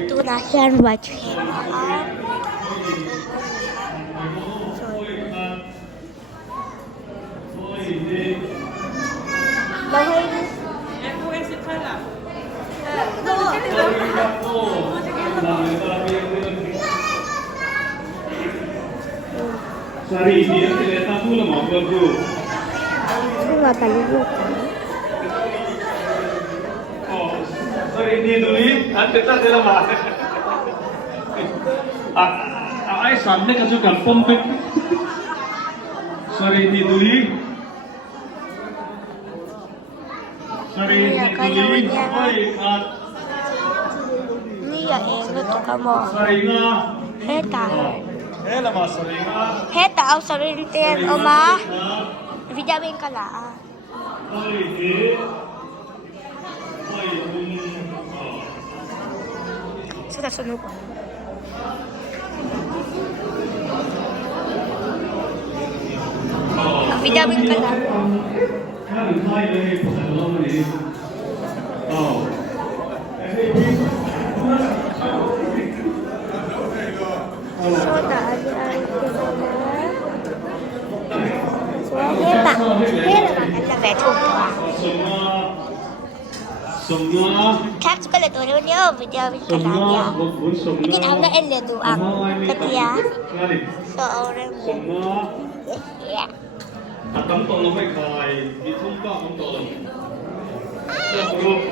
ito na yan, white hairนะคะSorry, hindi ang tineta po lang ako po. ito nga talulog Oh, sorry, hindi duli. Ang teta nila ba? Ay, सामने का जो कंफर्म पे sorry, hindi duli. Sorry, hindi duli. Sorry, niya luto ka mo sorry nga. heta Lama, sorry nga. heta ang sarintin oma vitamin ka na Sorry, hindi. sa sunog ang vitamin ka na so daan so heta heta ang lavet hukta Kaks ko lang doon niyo, vitamin ka na niya. Hindi ako na eledo ang katiya. So, orang yeah. At ang tolong ay kay, itong ka ang tolong. So,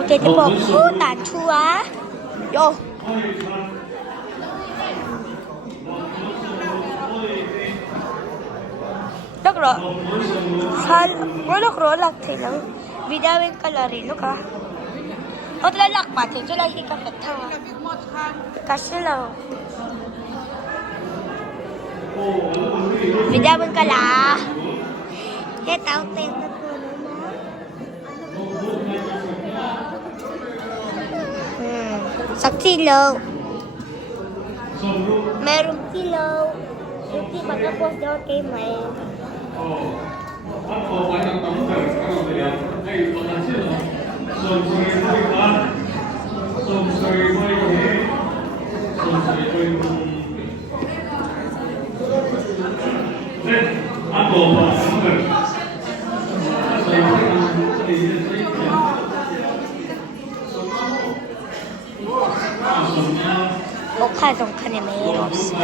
Ute te po, tan chua. Yo. Lagro. Sal, lagro lang tayo. Vitamin ka lang rin, ka. O lalak pa, tayo lang ikakatawa. Kasi lang. Vitamin ka lang. Kaya tao tayo na po sa kilo. Merong kilo. Hindi magkapos daw kay May. Ako, parang tamper. Ano ba yan? Ay, bakasya no? Sorry ka. Sorry mo eh. Sorry ko yung... Ako, tamper. 오카동 칸에 메로스.